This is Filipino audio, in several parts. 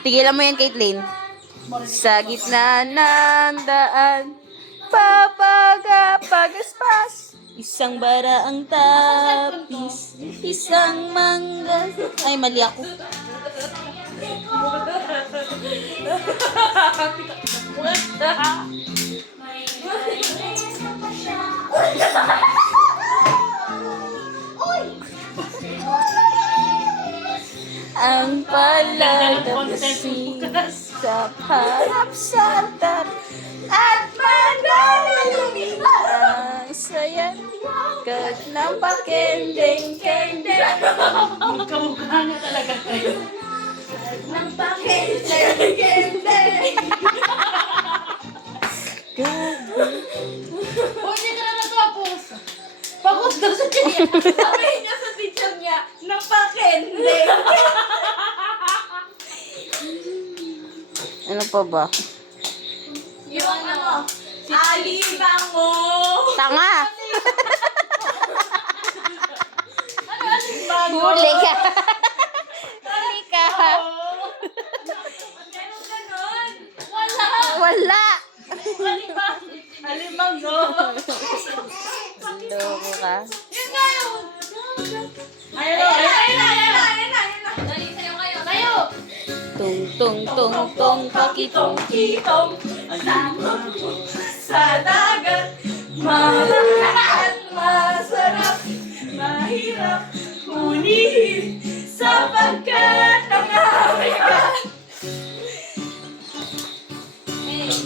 Tigilan mo yan, Caitlyn. Sa gitna ng daan, pagaspas. Isang bara ang tapis, isang mangga. Ay, mali ako. Ang palalabasin sa harap sa altar at manalangin ang saya ng pakendeng-kendeng. Magkamukha nga talaga kayo. Ng pakendeng-kendeng. Hindi ka na natapos. Pagod daw sa kanya. Sabi niya sa teacher niya, napakendeng. Ano pa ba? Yung ano, alibango. Tanga! Ano alibango? Huli ka! Huli ka! Ganon. Wala. Wala! Alibango. Loko ka. Yun nga yun. Ayun na. Dali, sayo kayo. Sayo. Tung tung tung tung pakitong. Kitong sa dagat. Mahal, masarap, mahirap, hunihin sapagkat nangawigan.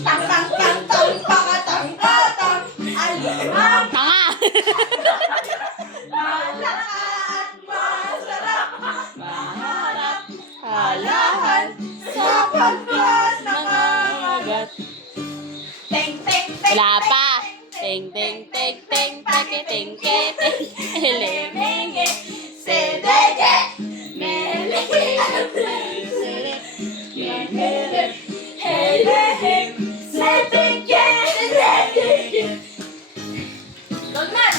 Tang tang tang tang pakatang patang alimang Tanga! malakad, masarap, maharap, Halahan sapagkat nangangagat. teng teng teng. Wala pa! Teng teng teng teng pakiteng keteng. Elemenge. Sedege, meleke, helehem, sedege, sedege. Donman!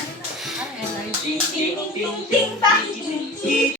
Ting ting ting ting ting.